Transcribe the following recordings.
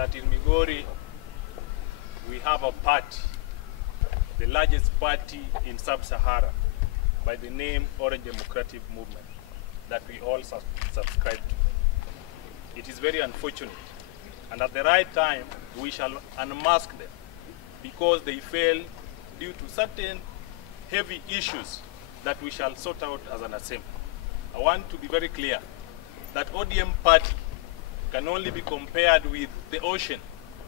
that in Migori we have a party, the largest party in Sub-Sahara, by the name Orange Democratic Movement, that we all subscribe to. It is very unfortunate, and at the right time we shall unmask them, because they fail due to certain heavy issues that we shall sort out as an assembly. I want to be very clear that ODM party can only be compared with the ocean,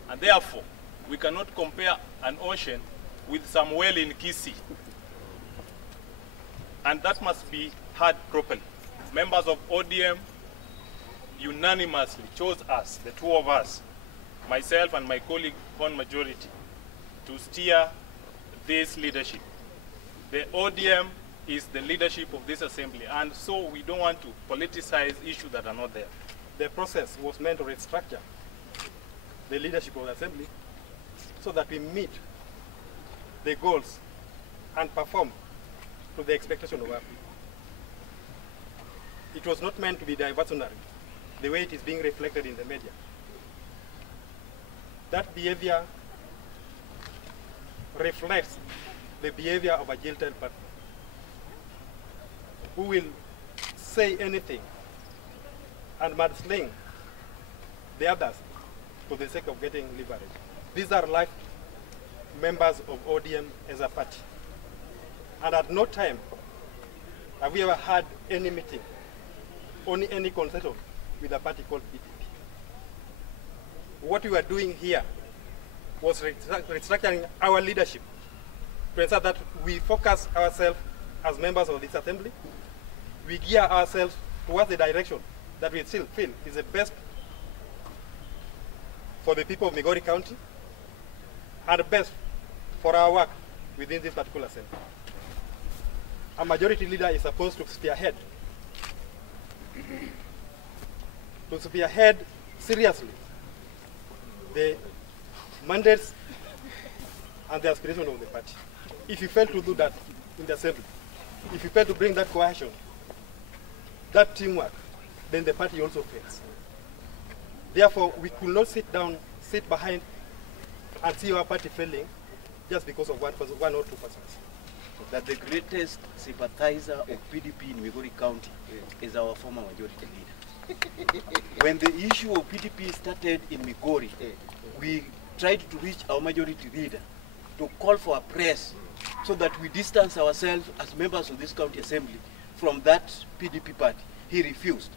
and therefore we cannot compare an ocean with some well in Kisii. And that must be heard properly. Members of ODM unanimously chose us, the two of us, myself and my colleague on majority, to steer this leadership. The ODM is the leadership of this assembly, and so we don't want to politicize issues that are not there. The process was meant to restructure the leadership of the assembly so that we meet the goals and perform to the expectation of our people. It was not meant to be diversionary, the way it is being reflected in the media. That behavior reflects the behavior of a jilted partner who will say anything and mudsling the others for the sake of getting leverage. These are life members of ODM as a party. And at no time have we ever had any meeting, only any consultation with a party called PDP. What we were doing here was restructuring our leadership to ensure that we focus ourselves as members of this assembly. We gear ourselves towards the direction that we still feel is the best for the people of Migori County and best for our work within this particular assembly. A majority leader is supposed to spearhead seriously the mandates and the aspirations of the party. If you fail to do that in the assembly, if you fail to bring that cohesion, that teamwork, then the party also fails. Therefore, we could not sit behind and see our party failing just because of one or two persons. That the greatest sympathizer of PDP in Migori County is our former majority leader. When the issue of PDP started in Migori, we tried to reach our majority leader to call for a press so that we distance ourselves as members of this county assembly from that PDP party. He refused.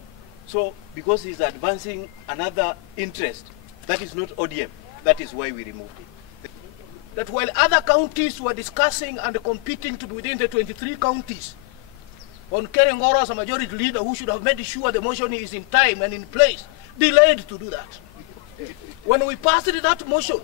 So, because he's advancing another interest, that is not ODM, that is why we removed him. That while other counties were discussing and competing to be within the 23 counties, on Kerengoro as a majority leader who should have made sure the motion is in time and in place, delayed to do that. When we passed that motion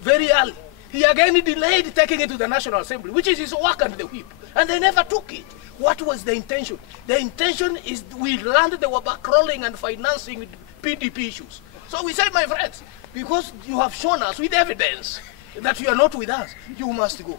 very early, he again delayed taking it to the National Assembly, which is his work under the whip, and they never took it. What was the intention? The intention is we learned they were backrolling and financing with PDP issues. So we said, my friends, because you have shown us with evidence that you are not with us, you must go.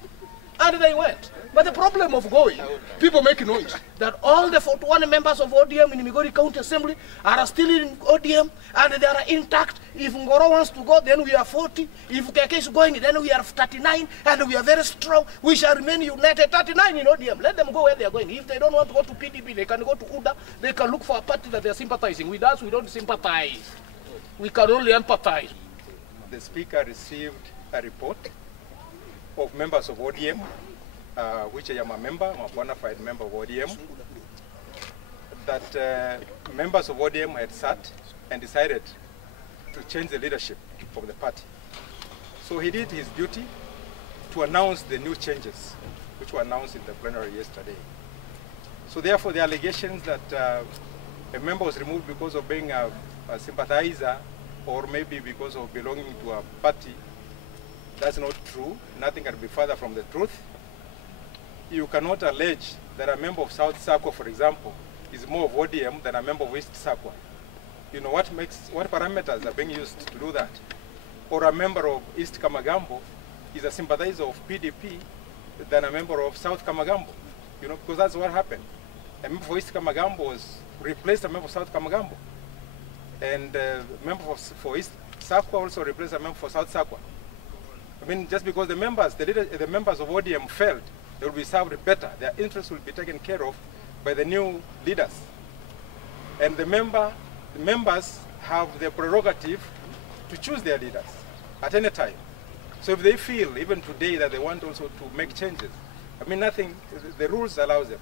And they went. But the problem of going, people make noise, that all the 41 members of ODM in Migori County Assembly are still in ODM and they are intact. If Ngoro wants to go, then we are 40. If Keke is going, then we are 39, and we are very strong. We shall remain united. 39 in ODM. Let them go where they are going. If they don't want to go to PDP, they can go to UDA. They can look for a party that they are sympathizing. With us, we don't sympathize. We can only empathize. The Speaker received a report of members of ODM, which I am a member, I'm a bona fide member of ODM, that members of ODM had sat and decided to change the leadership of the party. So he did his duty to announce the new changes, which were announced in the plenary yesterday. So therefore the allegations that a member was removed because of being a sympathizer or maybe because of belonging to a party, that's not true. Nothing can be further from the truth. You cannot allege that a member of South Sakwa, for example, is more of ODM than a member of East Sakwa. You know, what parameters are being used to do that? Or a member of East Kamagambo is a sympathizer of PDP than a member of South Kamagambo. You know, because that's what happened. A member of East Kamagambo was replaced a member of South Kamagambo. and member for East Sakwa also replaces a member for South Sakwa. I mean, just because the members of ODM failed, they will be served better. Their interests will be taken care of by the new leaders. And the members have the prerogative to choose their leaders at any time. So if they feel, even today, that they want also to make changes, I mean, the rules allows them.